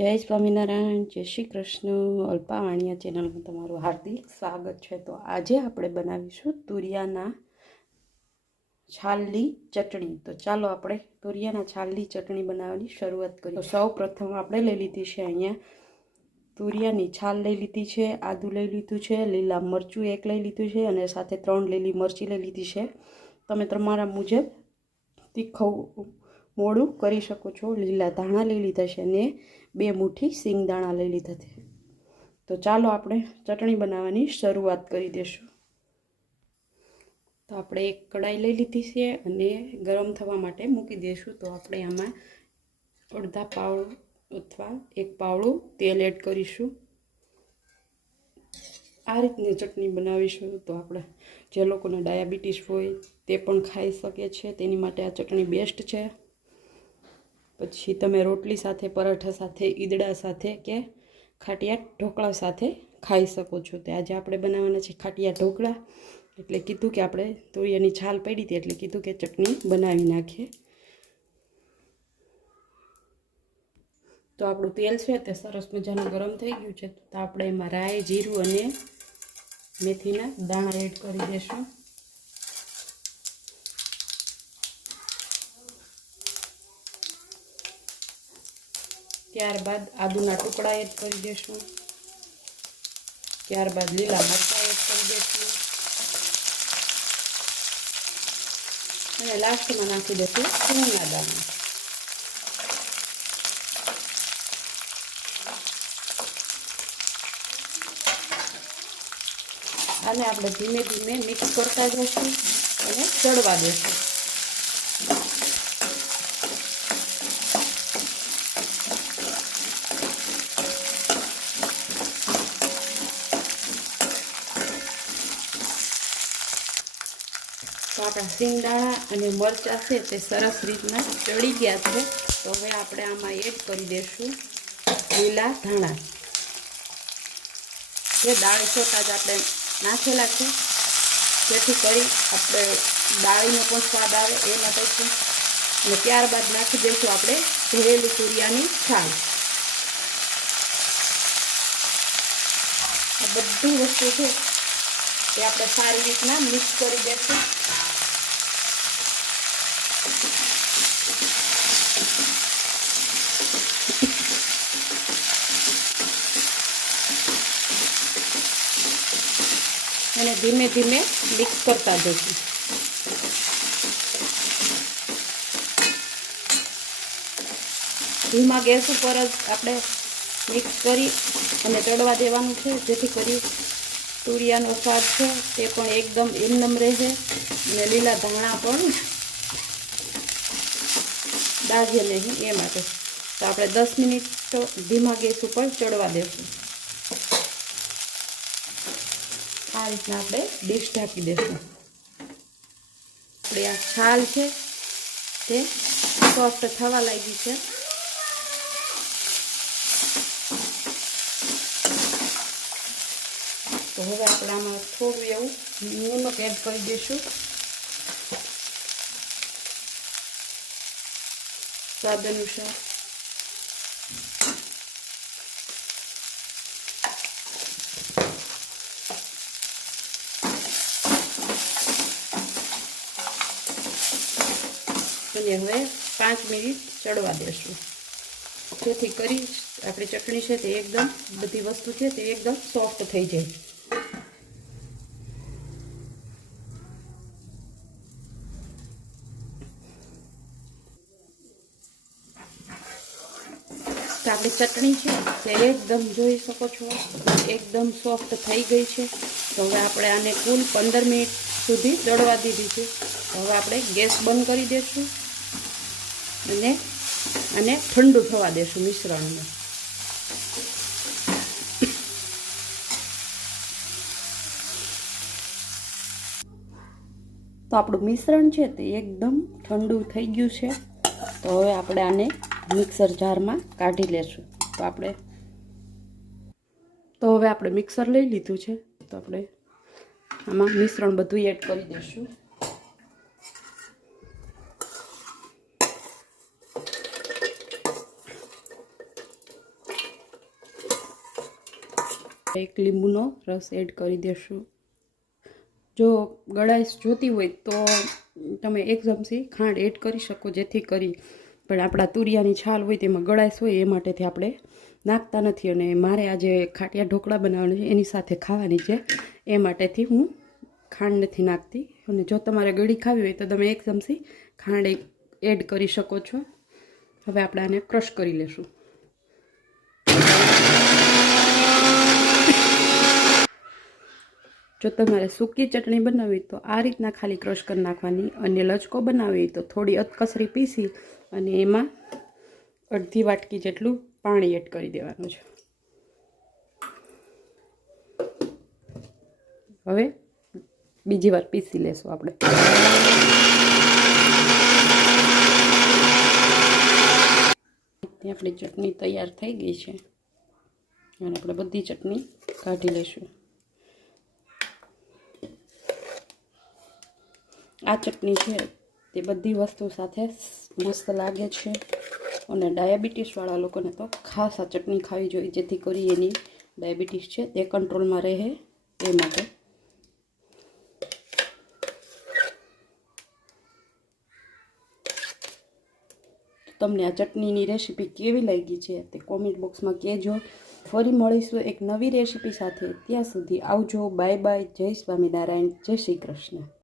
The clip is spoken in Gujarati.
જય સ્વામિનારાયણ, જય શ્રી કૃષ્ણ, અલ્પા વાણિયા ચેનલમાં તમારું હાર્દિક સ્વાગત છે. તો આજે આપણે બનાવીશું તુરિયાના છાલની ચટણી. તો ચાલો આપણે તુરિયાના છાલની ચટણી બનાવવાની શરૂઆત કરીએ. તો સૌ પ્રથમ આપણે લઈ લીધી છે અહીંયા તુરિયાની છાલ લઈ લીધી છે, આદું લઈ લીધું છે, લીલા મરચું એક લઈ લીધું છે અને સાથે ત્રણ લીલી મરચી લઈ લીધી છે. તમે તમારા મુજબ તીખું મોડું કરી શકો છો. લીલા ધાણા લઈ લીધા છે અને બે મુઠ્ઠી સિંગદાણા લઈ લીધા છે. તો ચાલો આપણે ચટણી બનાવવાની શરૂઆત કરી દઈશું તો આપણે એક કડાઈ લઈ લીધી છે અને ગરમ થવા માટે મૂકી દઈશું તો આપણે આમાં અડધા પાવડું અથવા એક પાવડું તેલ એડ કરીશું. આ રીતની ચટણી બનાવીશું. તો આપણે જે લોકોને ડાયાબિટીસ હોય તે પણ ખાઈ શકે છે. તેની માટે આ ચટણી બેસ્ટ છે. પછી તમે રોટલી સાથે, પરાઠા સાથે, ઈદડા સાથે કે ખાટિયા ઢોકળા સાથે ખાઈ શકો છો. તો આજે આપણે બનાવવાના છે ખાટિયા ઢોકળા. એટલે કીધું કે આપણે તોરિયાની છાલ પડી હતી એટલે કીધું કે ચટણી બનાવી નાખીએ. તો આપણું તેલ છે તે સરસ મજાનું ગરમ થઈ ગયું છે. તો આપણે એમાં રાઈ, જીરું અને મેથીના દાણા એડ કરી દઈશું ત્યારબાદ આદુના ટુકડા એડ કરી દઈશું ત્યારબાદ લીલા મરચાં એડ કરી દઈશું અને લાસ્ટમાં નાખી દઈશું સિંગના દાણા. આને આપણે ધીમે ધીમે મિક્સ કરતા જઈશું અને ચડવા દઈશું તો આપણા સિંગદાણા અને મરચાં છે તે સરસ રીતના ચડી ગયા છે. તો હવે આપણે આમાં એડ કરી દઈશું લીલા ધાણા. જે દાળ છોટા જ આપણે નાખેલા છે. જેથી કરી આપણે દાળીનો પણ સ્વાદ આવે એ માટે છે. અને ત્યારબાદ નાખી દઈશું આપણે ધોયેલી તુરિયાની છાલ. બધી વસ્તુ છે એ આપણે સારી રીતના મિક્સ કરી દઈશું અને ધીમે ધીમે મિક્સ કરતા જઈશું. ધીમા ગેસ ઉપર જ આપણે મિક્સ કરી અને ચડવા દેવાનું છે. જેથી કરી તુરિયાનો સ્વાદ છે તે પણ એકદમ એમનમ રહેશે અને લીલા ધાણા પણ દાઝે નહીં, એ માટે. તો આપણે દસ મિનિટ ધીમા ગેસ ઉપર ચડવા દેશું આ રીતના આપણે ડીશ ઢાંકી દઈશું આપણે આ છાલ છે તે સોફ્ટ થવા લાગી છે. તો હવે આપણે આમાં થોડું એવું નિમક એડ કરી દઈશું. સ્વાદ અનુસાર. અને હવે પાંચ મિનિટ ચડવા દેશું. જેથી કરી આપણી ચટણી છે તે એકદમ બધી વસ્તુ છે તે એકદમ સોફ્ટ થઈ જાય. આપણી ચટણી છે તે એકદમ જોઈ શકો છો. એકદમ સોફ્ટ થઈ ગઈ છે. તો હવે આપણે આને કુલ પંદર મિનિટ સુધી ચડવા દીધી છે. હવે આપણે ગેસ બંધ કરી દઈશું અને અને ઠંડુ થવા દેશું મિશ્રણને. તો આપણું મિશ્રણ છે તે એકદમ ઠંડુ થઈ ગયું છે. તો હવે આપણે આને મિક્સર જારમાં કાઢી લેશું. તો આપણે તો હવે આપણે મિક્સર લઈ લીધું છે. તો આપણે આમાં મિશ્રણ બધું એડ કરી દઈશું એક લીંબુનો રસ એડ કરી દેશું. જો ગળાઈશ જોતી હોય તો તમે એક ચમચી ખાંડ એડ કરી શકો જેથી કરી પણ આપણા તુરિયાની છાલ હોય તેમાં ગળાશ હોય એ માટેથી આપણે નાખતા નથી અને મારે આજે ખાટિયા ઢોકળા બનાવવાનું છે, એની સાથે ખાવાની છે. એ માટેથી હું ખાંડ નથી નાખતી. અને જો તમારે ગળી ખાવી હોય તો તમે એક ચમચી ખાંડ એડ કરી શકો છો. હવે આપણે આને ક્રશ કરી લેશું. જો તમારે સૂકી ચટણી બનાવવી તો આ રીતના ખાલી ક્રશ કરી નાખવાની અને લચકો બનાવવી તો થોડી અતકસરી પીસી અને એમાં અડધી વાટકી જેટલું પાણી એડ કરી દેવાનું છે. હવે બીજી વાર પીસી લેશું આપણે. આપણી ચટણી તૈયાર થઈ ગઈ છે. અને આપણે બધી ચટણી કાઢી લઈશું. આ ચટણી છે, તે બધી વસ્તુ સાથે મસ્ત લાગે છે. અને ડાયાબિટીસવાળા લોકોને તો ખાસ આ ચટણી ખાવી જોઈએ, જેથી કરી એની ડાયાબિટીસ છે, તે કંટ્રોલમાં રહે એ માટે. તમને આ ચટણીની રેસીપી કેવી લાગી છે, તે કોમેન્ટ બોક્સમાં કહેજો. ફરી મળીશું એક નવી રેસીપી સાથે. ત્યાં સુધી આવજો. Bye bye. જય સ્વામિનારાયણ. જય શ્રી કૃષ્ણ.